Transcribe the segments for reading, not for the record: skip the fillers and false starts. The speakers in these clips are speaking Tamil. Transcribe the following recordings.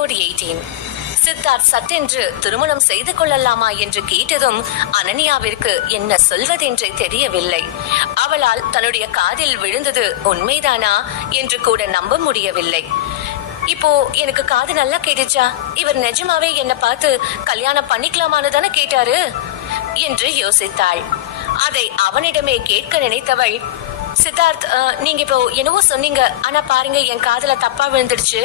எபிசோட் 18. சித்தார்த் சட்டென்று திருமணம் செய்து கொள்ளலாமா என்று கேட்டதும் அனன்யாவிற்கு என்ன சொல்வதென்றே தெரியவில்லை. அவளால் தன்னுடைய காதில் விழுந்தது உண்மைதானா என்று கூட நம்ப முடியவில்லை. இப்போ எனக்கு காது நல்லா கேட்டுச்சா? இவர் நிஜமாவே என்ன பார்த்து கல்யாணம் பண்ணிக்கலாமான்னு தானே கேட்டாரு என்று யோசித்தாள். அதை அவனிடமே கேட்க நினைத்தவள், சித்தார்த், நீங்க இப்போ என்னவோ சொன்னீங்க, ஆனா பாருங்க என் காதுல தப்பா விழுந்துடுச்சு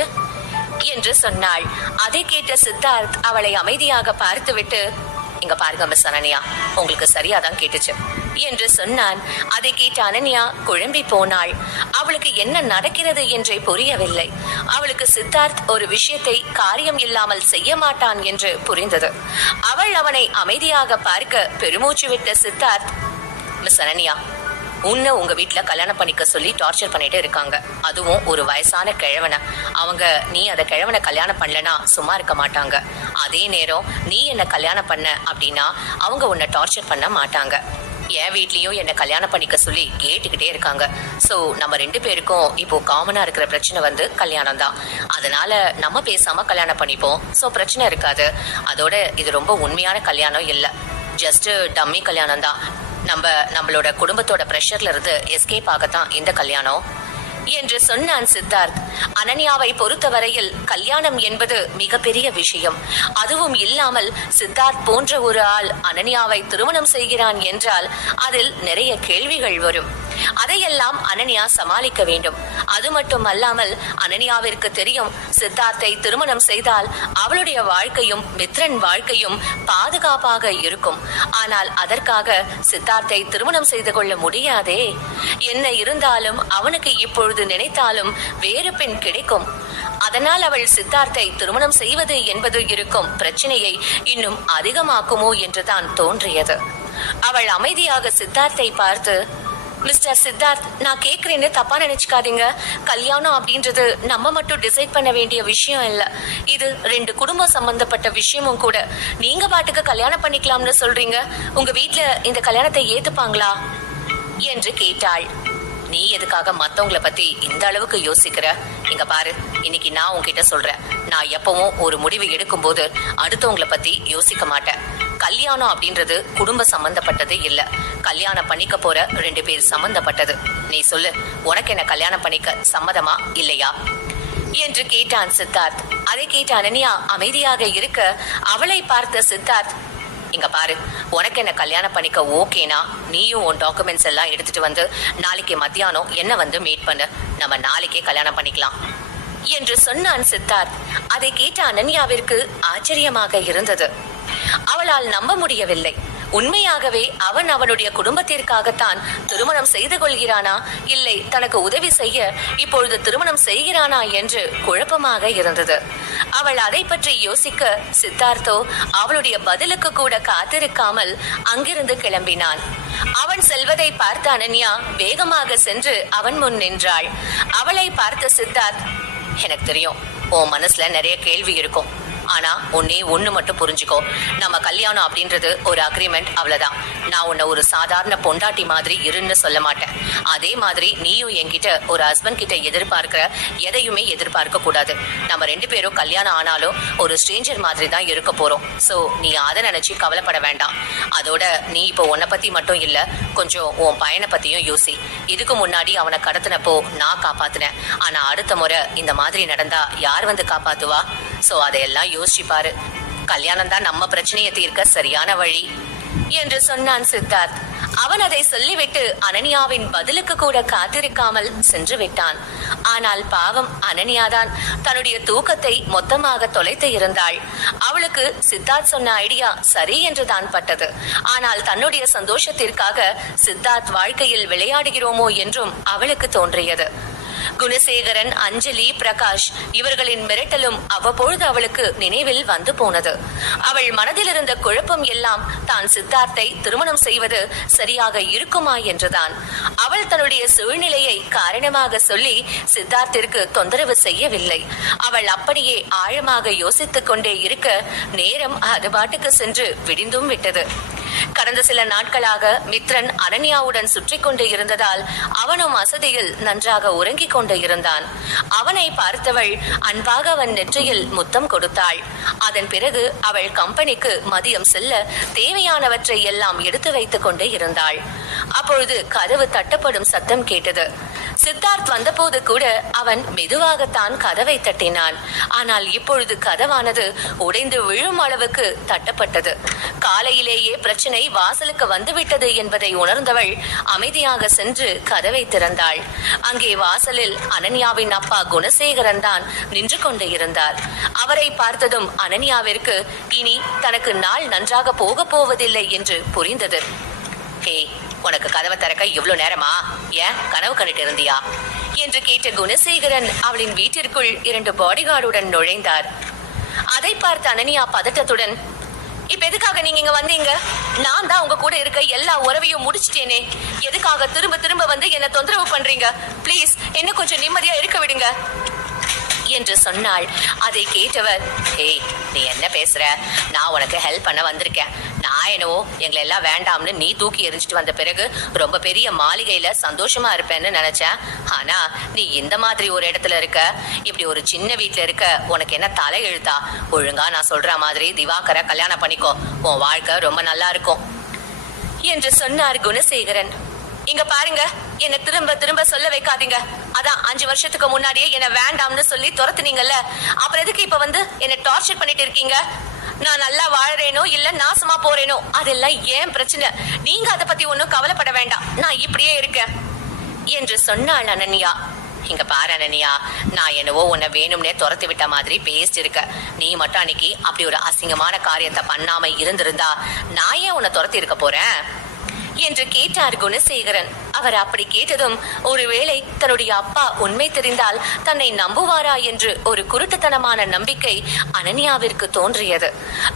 என்று சொன்னாள். அதை கேட்ட சித்தார்த் அவளை அமைதியாக பார்த்துவிட்டு, இங்க பாருங்க மிஸ் அனன்யா, உங்களுக்கு சரியாதான் கேட்டுச்சு என்று சொன்னான். அதை கேட்ட அனன்யா குழம்பி போனாள். அவளுக்கு என்ன நடக்கிறது என்றே புரியவில்லை. அவளுக்கு சித்தார்த் ஒரு விஷயத்தை காரியம் இல்லாமல் செய்ய மாட்டான் என்று புரிந்தது. அவள் அவனை அமைதியாக பார்க்க பெருமூச்சு விட்ட சித்தார்த், மிஸ் அனன்யா, உன்னை உங்க வீட்டுல கல்யாணம் பண்ணிக்க சொல்லி டார்ச்சர் பண்ணிட்டு இருக்காங்க. அதுவும் ஒரு வயசான கிழவனை. அவங்க நீ அந்த கிழவனை கல்யாணம் பண்ணலனா சும்மா இருக்க மாட்டாங்க. அதே நேரம் நீ என்ன கல்யாணம் பண்ண அப்படின்னா அவங்க உன்னை டார்ச்சர் பண்ண மாட்டாங்க. என் வீட்லயும் என்ன கல்யாணம் பண்ணிக்க சொல்லி கேட்டுக்கிட்டே இருக்காங்க. ஸோ நம்ம 2 பேருக்கும் இப்போ காமனா இருக்கிற பிரச்சனை கல்யாணம் தான். அதனால நம்ம பேசாம கல்யாணம் பண்ணிப்போம். ஸோ பிரச்சனை இருக்காது. அதோட இது ரொம்ப உண்மையான கல்யாணம் இல்லை, ஜஸ்ட் டம்மி கல்யாணம் தான். நம்மளோட குடும்பத்தோட பிரஷர்ல இருந்து எஸ்கேப் ஆகத்தான் இந்த கல்யாணம் என்று சொன்னான் சித்தார்த். அனன்யாவை பொறுத்தவரையில் கல்யாணம் என்பது மிகப்பெரிய விஷயம். அதுவும் இல்லாமல் சித்தார்த் போன்ற ஒரு ஆள் அனன்யாவை திருமணம் செய்கிறான் என்றால் அதில் நிறைய கேள்விகள் வரும். அதையெல்லாம் அனன்யா சமாளிக்க வேண்டும். அது மட்டும் அல்லாமல் அனன்யாவிற்கு தெரியும், சித்தார்த்தை திருமணம் செய்தால் அவளுடைய வாழ்க்கையும் மித்ரன் வாழ்க்கையும் பாதுகாப்பாக இருக்கும். ஆனால் அதற்காக சித்தார்த்தை திருமணம் செய்து கொள்ள முடியாதே. என்ன இருந்தாலும் அவனுக்கு இப்பொழுது நினைத்தாலும் வேறு பெண் கிடைக்கும். அதனால் அவள் சித்தார்த்தை திருமணம் செய்வது என்பது இருக்கும் பிரச்சனையை இன்னும் அதிகமாக்குமோ என்றுதான் தோன்றியது. அவள் அமைதியாக சித்தார்த்தை பார்த்து, மிஸ்டர் சித்தார்த், நான் கேட்கிறேன்னு தப்பா நினைச்சுக்காதீங்க. கல்யாணம் அப்படின்றது நம்ம மட்டும் டிசைட் பண்ண வேண்டிய விஷயம் இல்ல. இது 2 குடும்பம் சம்பந்தப்பட்ட விஷயமும் கூட. நீங்க பாட்டுக்கு கல்யாணம் பண்ணிக்கலாம்னு சொல்றீங்க. உங்க வீட்டுல இந்த கல்யாணத்தை ஏத்துப்பாங்களா என்று கேட்டாள். நீ எதுக்காக மத்தவங்களை பத்தி இந்த அளவுக்கு யோசிக்கிற? இங்க பாரு, இன்னைக்கு நான் உன்கிட்ட சொல்றேன், நான் எப்பவும் ஒரு முடிவு எடுக்கும் போது அடுத்தவங்களை பத்தி யோசிக்க மாட்டேன். கல்யாணம் அப்படின்றது குடும்ப சம்பந்தப்பட்டது இல்ல, கல்யாணம் பண்ணிக்க போற 2 பேர் சம்பந்தப்பட்டது. நீ சொல்லு, உனக்கு என்ன கல்யாணம் பண்ணிக்க சம்மதமா இல்லையா என்று கேட்டான் சித்தார்த். அதை கேட்ட அனன்யா அமைதியாக இருக்க அவளை பார்த்த சித்தார்த், இங்க பாரு, உனக்கு என்ன கல்யாணம் பண்ணிக்க ஓகேனா நீயும் உன் டாக்குமெண்ட்ஸ் எல்லாம் எடுத்துட்டு நாளைக்கு மத்தியானம் என்ன மீட் பண்ணு. நம்ம நாளைக்கே கல்யாணம் பண்ணிக்கலாம் என்று சொன்னான் சித்தார்த். அதை கேட்ட அனன்யாவிற்கு ஆச்சரியமாக இருந்தது. அவளால் நம்ப முடியவில்லை. உண்மையாகவே அவன் அவனுடைய குடும்பத்திற்காகத்தான் திருமணம் செய்து கொள்கிறானா, இல்லை தனக்கு உதவி செய்ய இப்பொழுது திருமணம் செய்கிறானா என்று குழப்பமாக இருந்தது. அவள் அதை பற்றி யோசிக்க சித்தார்த்தோ அவளுடைய பதிலுக்கு கூட காத்திருக்காமல் அங்கிருந்து கிளம்பினான். அவன் செல்வதை பார்த்த அனன்யா வேகமாக சென்று அவன் முன் நின்றாள். அவளை பார்த்த சித்தார்த், எனக்கு தெரியும் உன் மனசுல நிறைய கேள்வி இருக்கும், ஆனா ஒண்ணு மட்டும் புரிஞ்சுக்கோ, நம்ம கல்யாணம் அப்படின்றது ஒரு அக்ரிமெண்ட், அவ்வளவுதான். நான் உன்னை ஒரு சாதாரண பொண்டாட்டி மாதிரி இருன்னு சொல்ல மாட்டேன். அதே மாதிரி நீயும் என்கிட்ட ஒரு ஹஸ்பண்ட் கிட்ட எதிர்பார்க்கிற எதையுமே எதிர்பார்க்க கூடாது. நம்ம 2 பேரும் கல்யாணம் ஆனாலும் ஒரு ஸ்ட்ரேஞ்சர் மாதிரி தான் இருக்க போறோம். சோ நீ அதை நினைச்சு கவலைப்பட வேண்டாம். அதோட நீ இப்போ உன்னை பத்தி மட்டும் இல்ல, கொஞ்சம் உன் பையனை பத்தியும் யோசி. இதுக்கு முன்னாடி அவனை கடத்தினப்போ நான் காப்பாத்தினேன், ஆனா அடுத்த முறை இந்த மாதிரி நடந்தா யார் காப்பாத்துவா? சோ அதையெல்லாம் யோசிச்சு பாரு. கல்யாணம் தான் நம்ம பிரச்சனையை தீர்க்க சரியான வழி என்று சொன்னான் சித்தார்த். அவன் அதை சொல்லிவிட்டு அனன்யாவின் பதிலுக்கு கூட காத்திருக்காமல் சென்று விட்டான். ஆனால் பாவம் அனன்யாதான் தன்னுடைய தூக்கத்தை மொத்தமாக தொலைத்து இருந்தாள். அவளுக்கு சித்தார்த் சொன்ன ஐடியா சரி என்று தான் பட்டது. ஆனால் தன்னுடைய சந்தோஷத்திற்காக சித்தார்த் வாழ்க்கையில் விளையாடுகிறோமோ என்றும் அவளுக்கு தோன்றியது. குணசேகரன், அஞ்சலி, பிரகாஷ் இவர்களின் மிரட்டலும் அவ்வப்பொழுது அவளுக்கு நினைவில் வந்து போனது. அவள் மனதில் இருந்த குழப்பம் எல்லாம் தான் சித்தார்த்தை திருமணம் செய்வது சரியாக இருக்குமா என்றுதான். அவள் தன்னுடைய சூழ்நிலையை காரணமாக சொல்லி சித்தார்த்திற்கு தொந்தரவு செய்யவில்லை. அவள் அப்படியே ஆழமாக யோசித்துக் கொண்டே இருக்க நேரம் அது பாட்டுக்கு சென்று விடிந்தும் விட்டது. கடந்த சில நாட்களாக மித்ரன் அனன்யாவுடன் சுற்றி கொண்டு இருந்ததால் அவனும் அசதியில் நன்றாக உறங்கிக் கொண்டு இருந்தான். அவனை பார்த்தவள் அன்பாக அவன் நெற்றியில் முத்தம் கொடுத்தாள். அதன் பிறகு அவள் கம்பெனிக்கு மதியம் செல்ல தேவையானவற்றை எல்லாம் எடுத்து வைத்துக் கொண்டு இருந்தாள். அப்பொழுது கதவு தட்டப்படும் சத்தம் கேட்டது. சித்தார்த் வந்தபோது கூட அவன் மெதுவாகத்தான் கதவை தட்டினான். ஆனால் இப்பொழுது கதவானது உடைந்து விழும் அளவுக்கு தட்டப்பட்டது. காலையிலேயே பிரச்சனை வாசலுக்கு வந்துவிட்டது என்பதை உணர்ந்தவள் அமைதியாக சென்று கதவை திறந்தாள். அங்கே வாசலில் அனன்யாவின் அப்பா குணசேகரன் தான் நின்று கொண்டு இருந்தார். அவரை பார்த்ததும் அனன்யாவிற்கு இனி தனக்கு நாள் நன்றாக போக போவதில்லை என்று புரிந்தது. ஹே, உனக்கு கதவை திறக்க இவ்வளவு நேரமா? ஏன் கனவு கண்டுட்டு இருந்தியா என்று கேட்ட குணசேகரன் அவளின் வீட்டிற்குள் 2 பாடிகார்டுடன் நுழைந்தார். அதை பார்த்த அனன்யா பதட்டத்துடன், இப்ப எதுக்காக நீங்க இங்க வந்தீங்க? நான் தான் உங்க கூட இருக்க எல்லா உறவையும் முடிச்சிட்டேனே, எதுக்காக திரும்ப திரும்ப வந்து என்ன தொந்தரவு பண்றீங்க? பிளீஸ் என்ன கொஞ்சம் நிம்மதியா இருக்க விடுங்க என்று சொன்னாள். அதை கேட்டவர், ஏய் நீ என்ன பேசுற? நான் உனக்கு ஹெல்ப் பண்ண வந்திருக்கேன். நான் என்னவோ எங்களை எல்லாம் வேண்டாம்னு நீ தூக்கி எரிஞ்சிட்டு வந்த பிறகு ரொம்ப பெரிய மாளிகையில சந்தோஷமா இருப்பேன்னு நினைச்சேன். ஆனா நீ இந்த மாதிரி ஒரு இடத்துல இருக்க, இப்படி ஒரு சின்ன வீட்டுல இருக்க, உனக்கு என்ன தலை எழுத்தா? ஒழுங்கா நான் சொல்ற மாதிரி திவாகரை கல்யாணம் பண்ணிக்கோ, உன் வாழ்க்கை ரொம்ப நல்லா இருக்கும் என்று சொன்னார் குணசேகரன். இங்க பாருங்க, என்ன திரும்ப திரும்ப சொல்ல வைக்காதீங்க. அதான் 5 வருஷத்துக்கு முன்னாடியே என்ன வேண்டாம்னு சொல்லி துரத்துனீங்கல்ல, அப்புறம் எதுக்கு இப்ப வந்து என்ன டார்ச்சர் பண்ணிட்டு இருக்கீங்க? நான் நல்லா வாழறேனோ இல்ல நாசமா போறேனோ அதெல்லாம் ஏன் பிரச்சனை. நீங்க அதை பத்தி ஒன்னும் கவலைப்பட வேண்டாம், நான் இப்படியே இருக்கேன் என்று சொன்னாள் அனன்யா. இங்க பாரு அனன்யா, நான் என்னவோ உன்னை வேணும்னே துரத்தி விட்ட மாதிரி பேசிட்டு இருக்க. நீ மட்டும் அன்னைக்கு அப்படி ஒரு அசிங்கமான காரியத்தை பண்ணாம இருந்திருந்தா நான் ஏன் உன்னை துரத்தி இருக்க போறேன் என்று கேட்டார் குணசேகரன். அவர் அப்படி கேட்டதும் ஒருவேளை தன்னுடைய அப்பா உண்மை தெரிந்தால் தன்னை நம்புவாரா என்று ஒரு குருட்டுத்தனமான நம்பிக்கை அனன்யாவிற்கு தோன்றியது.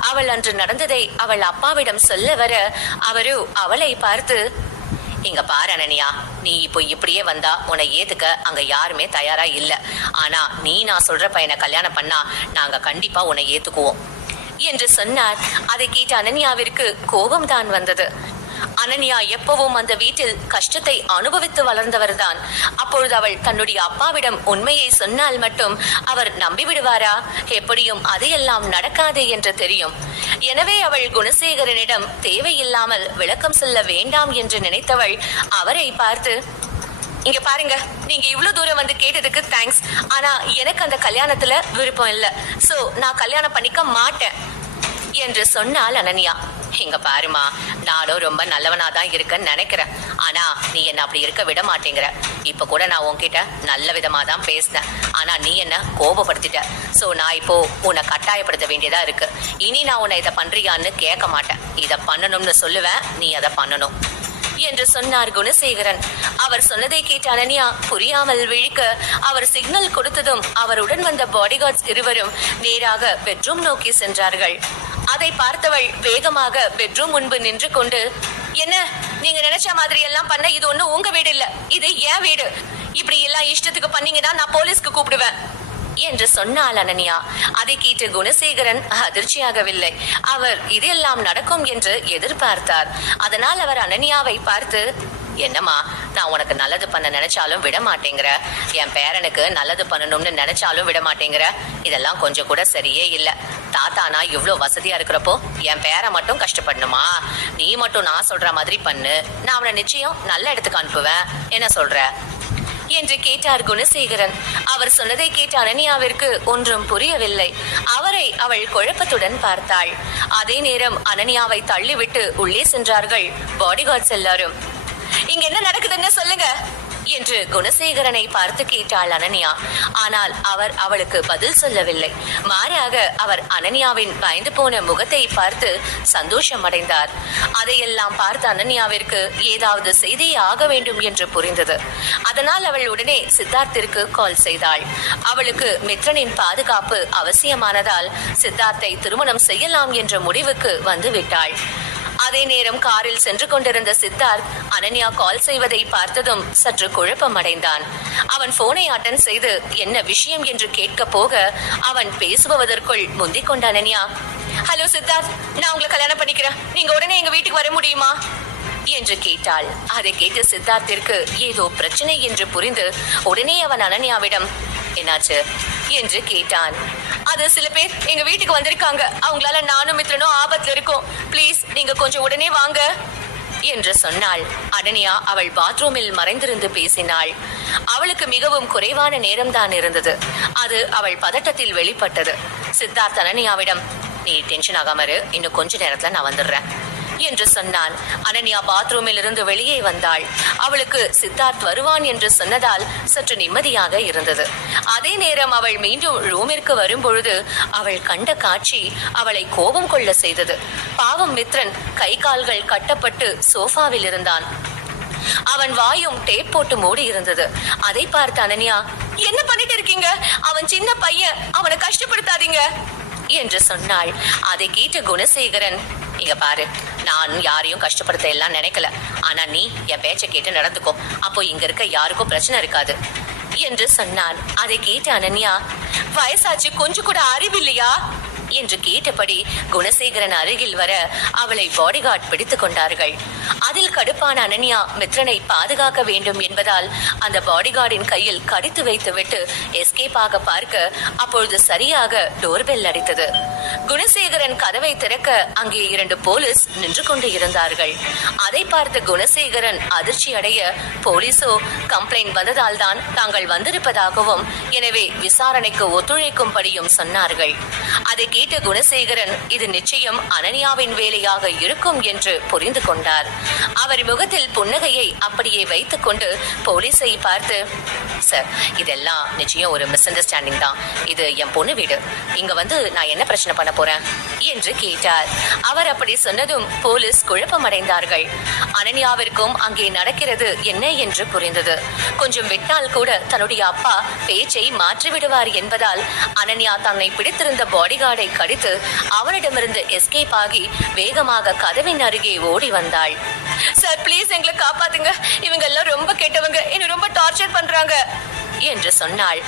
அவள் அன்று நடந்ததை அவள் அப்பாவிடம் சொல்ல வர அவரோ அவளை பார்த்து, இங்க பாரு அனன்யா, நீ இப்போ இப்படியே வந்தா உன்னை ஏத்துக்க அங்க யாருமே தயாரா இல்ல. ஆனா நீ நான் சொல்ற பையனை கல்யாணம் பண்ணா நாங்க கண்டிப்பா உன்னை ஏத்துக்குவோம் என்று சொன்னார். அதை கேட்ட அனன்யாவிற்கு கோபம்தான் வந்தது. அனன்யா எப்பவும் அந்த வீட்டில் கஷ்டத்தை அனுபவித்து வளர்ந்தவர்தான். அப்பொழுது அவள் தன்னுடைய அப்பாவிடம் உண்மையை சொன்னால் மட்டும் அவர் நம்பிவிடுவாரா? எப்படியும் அதையெல்லாம் நடக்காதே என்று தெரியும். எனவே அவள் குணசேகரனிடம் தேவையில்லாமல் விளக்கம் சொல்ல வேண்டாம் என்று நினைத்தவள் அவரை பார்த்து, இங்க பாருங்க, நீங்க இவ்வளவு தூரம் வந்து கேட்டதுக்கு தேங்க்ஸ். ஆனா எனக்கு அந்த கல்யாணத்துல விருப்பம் இல்ல. சோ நான் கல்யாணம் பண்ணிக்க மாட்டேன் என்று சொன்னாள் அனன்யா. இங்க பாருமா, நானும் ரொம்ப நல்லவனாதான் இருக்கேன்னு நினைக்கிறேன். ஆனா நீ என்ன அப்படி இருக்க விட மாட்டேங்கிற. இப்ப கூட நான் உன்கிட்ட நல்ல விதமா தான் பேசினேன். ஆனா நீ என்ன கோபப்படுத்திட்ட. சோ நான் இப்போ உன்னை கட்டாயப்படுத்த வேண்டியதா இருக்கு. இனி நான் உன்னை இதை பண்றியான்னு கேட்க மாட்டேன். இதை பண்ணணும்னு சொல்லுவேன், நீ அதை பண்ணணும் என்று சொன்னார் குணசேகரன். அவர் சொன்னதை கேட்ட அனன்யா புரியாமல் விழிக்க அவர் சிக்னல் கொடுத்ததும் அவருடன் வந்த பாடிகார்ட்ஸ் இருவரும் நேராக பெட்ரூம் நோக்கி சென்றார்கள். அதை பார்த்தவள் வேகமாக பெட்ரூம் முன்பு நின்று கொண்டு, என்ன நீங்க நினைச்ச மாதிரி எல்லாம் பண்ண இது ஒண்ணு உங்க வீடு இல்ல, இது என் வீடு. இப்படி எல்லாம் இஷ்டத்துக்கு பண்ணீங்கன்னா நான் போலீஸ்க்கு கூப்பிடுவேன் என்று சொன்னாள் அனன்யா. அதை கேட்டு குணசேகரன் அதிர்ச்சியாகவில்லை. அவர் இதெல்லாம் நடக்கும் என்று எதிர்பார்த்தார். அதனால் அவர் அனன்யாவை பார்த்து, என்னம்மா, நான் உனக்கு நல்லது பண்ண நினைச்சாலும் விட மாட்டேங்கிற, என் பேரனுக்கு நல்லது பண்ணணும்னு நினைச்சாலும் விட மாட்டேங்கிற, இதெல்லாம் கொஞ்சம் கூட சரியே இல்ல. தாத்தானா இவ்வளவு வசதியா இருக்கிறப்போ என் பேரை மட்டும் கஷ்டப்படணுமா? நீ மட்டும் நான் சொல்ற மாதிரி பண்ணு, நான் அவனை நிச்சயம் நல்ல இடத்துக்கு அனுப்புவேன், என்ன சொல்ற என்று கேட்டார் குணசேகரன். அவர் சொன்னதை கேட்ட அனன்யாவிற்கு ஒன்றும் புரியவில்லை. அவரை அவள் குழப்பத்துடன் பார்த்தாள். அதே நேரம் அனன்யாவை தள்ளிவிட்டு உள்ளே சென்றார்கள் பாடிகார்ட்ஸ் எல்லாரும். இங்க என்ன நடக்குதுன்னு சொல்லுங்க என்று குணசேகரனை பார்த்து கேட்டாள் அனன்யா. ஆனால் அவர் அவளுக்கு பதில் சொல்லவில்லை. மாறாக அவர் அனன்யாவின் பயந்து போன முகத்தை பார்த்து சந்தோஷம் அடைந்தார். அதையெல்லாம் பார்த்த அனன்யாவிற்கு ஏதாவது செய்தியே ஆக வேண்டும் என்று புரிந்தது. அதனால் அவள் உடனே சித்தார்த்திற்கு கால் செய்தாள். அவளுக்கு மித்ரனின் பாதுகாப்பு அவசியமானதால் சித்தார்த்தை திருமணம் செய்யலாம் என்ற முடிவுக்கு வந்து விட்டாள். அதே நேரம் காரில் சென்று கொண்டிருந்த சித்தார்த் அனன்யா கால் செய்வதை பார்த்ததும் சற்று குழப்பம் அடைந்தான். அவன் போனை அட்டன் செய்து என்ன விஷயம் என்று கேட்க போக அவன் பேசுவதற்குள் முந்திக் கொண்ட அனன்யா, ஹலோ சித்தார்த், நான் உங்களை கல்யாணம் பண்ணிக்கிறேன், நீங்க உடனே எங்க வீட்டுக்கு வர முடியுமா என்று கேட்டாள். அதை கேட்டு சித்தார்த்திற்கு ஏதோ பிரச்சனை என்று புரிந்து உடனே அவன் அனன்யாவிடம், என்னாச்சு என்று கேட்டான். அது சில பேர் எங்க வீட்டுக்கு வந்திருக்காங்க, அவங்களால நானும் மித்ரனும் ஆபத்துல இருக்கோம், ப்ளீஸ் நீங்க கொஞ்சம் உடனே வாங்க என்று சொன்னாள். அனன்யா அவள் பாத்ரூமில் மறைந்திருந்து பேசினாள். அவளுக்கு மிகவும் குறைவான நேரம்தான் இருந்தது. அது அவள் பதட்டத்தில் வெளிப்பட்டது. சித்தார்த் அனன்யாவிடம், நீ டென்ஷன் ஆகாம இரு, இன்னும் கொஞ்ச நேரத்துல நான் வந்துடுறேன் என்று சொன்னான். அனன்யா பாத்ரூமில் இருந்து வெளியே வந்தாள். அவளுக்கு சித்தார்த் வருவான் என்று சொன்னதால் சற்று நிம்மதியாக இருந்தது. அதே நேரம் அவள் மீண்டும் ரூமிற்கு வரும்பொழுது அவள் கண்ட காட்சி அவளை கோபம் கொள்ள செய்தது. பாவம் மித்ரன் கை கால்கள் கட்டப்பட்டு சோஃபாவில் இருந்தான். அவன் வாயும் டேப் போட்டு மூடி இருந்தது. அதை பார்த்த அனன்யா, என்ன பண்ணிட்டு இருக்கீங்க, அவன் சின்ன பையன், அவனை கஷ்டப்படுத்தாதீங்க என்று சொன்னாள். அதை கேட்ட குணசேகரன், இங்க பாரு, நான் யாரையும் கஷ்டப்படுத்த எல்லாம் நினைக்கல, ஆனா நீ என் பேச்சை கேட்டு நடந்துக்கோ, அப்போ இங்க இருக்க யாருக்கும் பிரச்சனை இருக்காது என்று சொன்னான். அதை கேட்ட அனன்யா, வயசாச்சு, கொஞ்சம் கூட அறிவில்லையா என்று கேட்டபடி குணசேகரன் அருகில் வர அவளை பாடிகார்ட் பிடித்துக் கொண்டார்கள். அதில் கடுப்பான அனன்யா மித்ரனை பாதுகாக்க வேண்டும் என்பதால் அந்த பாடிகார்டின் கையில் கடித்து வைத்துவிட்டு எஸ்கேப் ஆக பார்க்க அப்பொழுது சரியாக டோர்பெல் அடித்தது. குணசேகரன் கதவை திறக்க அங்கே 2 போலீஸ் நின்று கொண்டு இருந்தார்கள். அதை பார்த்த குணசேகரன் அதிர்ச்சி அடைய, போலீசோ கம்ப்ளைண்ட் வந்ததால் தான் தாங்கள் வந்திருப்பதாகவும் எனவே விசாரணைக்கு ஒத்துழைக்கும்படியும் சொன்னார்கள். அதை கேட்ட குணசேகரன் இது நிச்சயம் அனன்யாவின் வேலையாக இருக்கும் என்று புரிந்து கொண்டார். அவர் முகத்தில் புன்னகையை அப்படியே வைத்துக் கொண்டு போலீஸை பார்த்து, சார், இதெல்லாம் நிச்சயம் ஒரு மிஸ் அண்டர்ஸ்டாண்டிங் தான், இது என் பொண்ணு வீடு, இங்க வந்து நான் என்ன பிரச்சனை பண்ண போறேன் என்று கேட்டார். அவர் அப்படி சொன்னதும் போலீஸ் குழப்பமடைந்தார்கள். அனன்யாவிற்கும் அங்கே நடக்கிறது என்ன என்று புரிந்தது. கொஞ்சம் விட்டால் கூட தன்னுடைய அப்பா பேச்சை மாற்றிவிடுவார் என்பதால் அனன்யா தன்னை பிடித்திருந்த பாடிகார்டை கடித்து அவனிடமிருந்து எஸ்கேப் ஆகி வேகமாக கதவின் அருகே ஓடி வந்தாள். சார், ப்ளீஸ் எங்களை காப்பாத்துங்க, இவங்க எல்லாம் ரொம்ப கெட்டவங்க, என்ன ரொம்ப டார்ச்சர் பண்றாங்க என்று சொன்னாள்.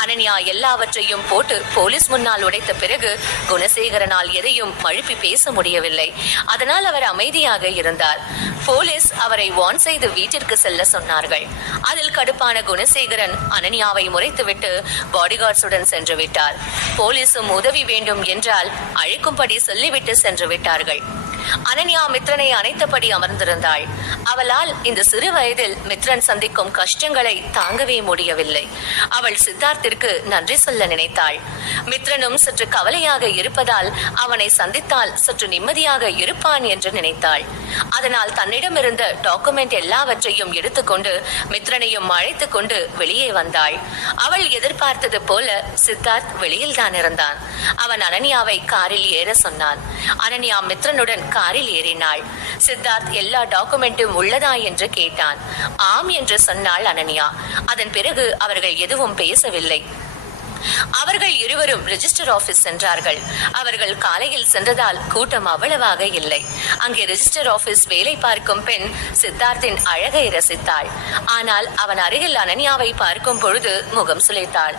அனன்யா எல்லாவற்றையும் போட்டு போலீஸ் முன்னால் உடைத்த பிறகு குணசேகரனால் எதையும் மழுப்பி பேச முடியவில்லை. அதனால் அவர் அமைதியாக இருந்தார். போலீஸ் அவரை வார்ன் செய்து வீட்டிற்கு செல்ல சொன்னார்கள். அதில் கடுப்பான குணசேகரன் அனன்யாவை முறைத்துவிட்டு பாடிகார்ட்ஸுடன் சென்று விட்டார். போலீசும் உதவி வேண்டும் என்றால் அழைக்கும்படி சொல்லிவிட்டு சென்று விட்டார்கள். அனன்யா மித்ரனை அணைத்தபடி அமர்ந்திருந்தாள். அவளால் இந்த சிறு வயதில் மித்ரன் சந்திக்கும் கஷ்டங்களை தாங்கவே முடியவில்லை. அவள் சித்தார்த்திற்கு நன்றி சொல்ல நினைத்தாள். மித்ரனும் சற்று கவலையாக இருப்பதால் அவனை சந்தித்தால் சற்று நிம்மதியாக இருப்பான் என்று நினைத்தாள். அதனால் தன்னிடம் இருந்த டாக்குமெண்ட் எல்லாவற்றையும் எடுத்துக்கொண்டு மித்ரனையும் அழைத்துக் கொண்டு வெளியே வந்தாள். அவள் எதிர்பார்த்தது போல சித்தார்த் வெளியில் தான் இருந்தான். அவன் அனன்யாவை காரில் ஏற சொன்னான். அனன்யா மித்ரனுடன் காரில் ஏறினாள். சித்தார்த் எல்லா டாக்குமெண்ட்டும் உள்ளதா என்று கேட்டான். ஆம் என்று சொன்னாள் அனன்யா. அதன் பிறகு அவர்கள் எதுவும் பேசவில்லை. அவர்கள் இருவரும் ரெஜிஸ்டர் ஆபீஸ் சென்றார்கள். அவர்கள் காலையில் சென்றதால் கூட்டம் அவ்வளவாக இல்லை. அங்கே ரெஜிஸ்டர் ஆபீஸ் வேலை பார்க்கும் பெண் சித்தார்த்தின் அழகை ரசித்தாள். ஆனால் அவன் அருகில் அனன்யாவை பார்க்கும் பொழுது முகம் சுளைத்தாள்.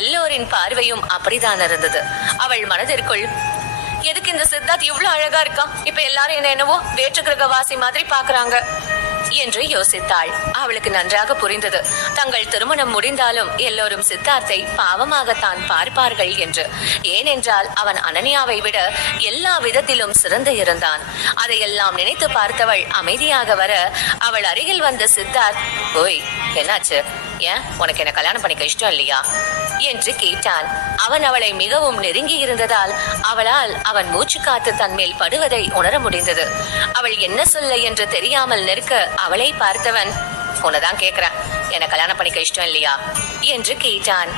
எல்லோரின் பார்வையும் அப்படித்தான் இருந்தது. அவள் மனதிற்குள், எதுக்கு இந்த சித்தார்த் இவ்வளவு அழகா இருக்கான், இப்ப எல்லாரும் என்ன என்னவோ வேற்று கிரகவாசி மாதிரி பாக்குறாங்க என்று யோசித்தாள். அவளுக்கு நன்றாக புரிந்தது, தங்கள் திருமணம் முடிந்தாலும் எல்லோரும் சித்தார்த்தை பாவமாகத்தான் பார்ப்பார்கள் என்று. ஏனென்றால் அவன் அனன்யாவை விட எல்லா விதத்திலும் சிறந்து இருந்தான். அதையெல்லாம் நினைத்து பார்த்தவள் அமைதியாக வர அவள் அருகில் வந்த சித்தார்த், ஓய் என்னாச்சு, ஏன் உனக்கு என்ன கல்யாணம் பண்ணிக்க இஷ்டம் இல்லையா என்று கேட்டான். அவன் அவளை மிகவும் நெருங்கி இருந்ததால் அவளால் அவன் மூச்சு காத்து தன்மேல் படுவதை உணர முடிந்தது. அவள் என்ன சொல்ல என்று தெரியாமல் நிற்க அவளை பார்த்தவன், உன்னதான் கேக்குறேன், என்ன கல்யாணம் பண்ணிக்க இஷ்டம் இல்லையா என்று கேட்டான்.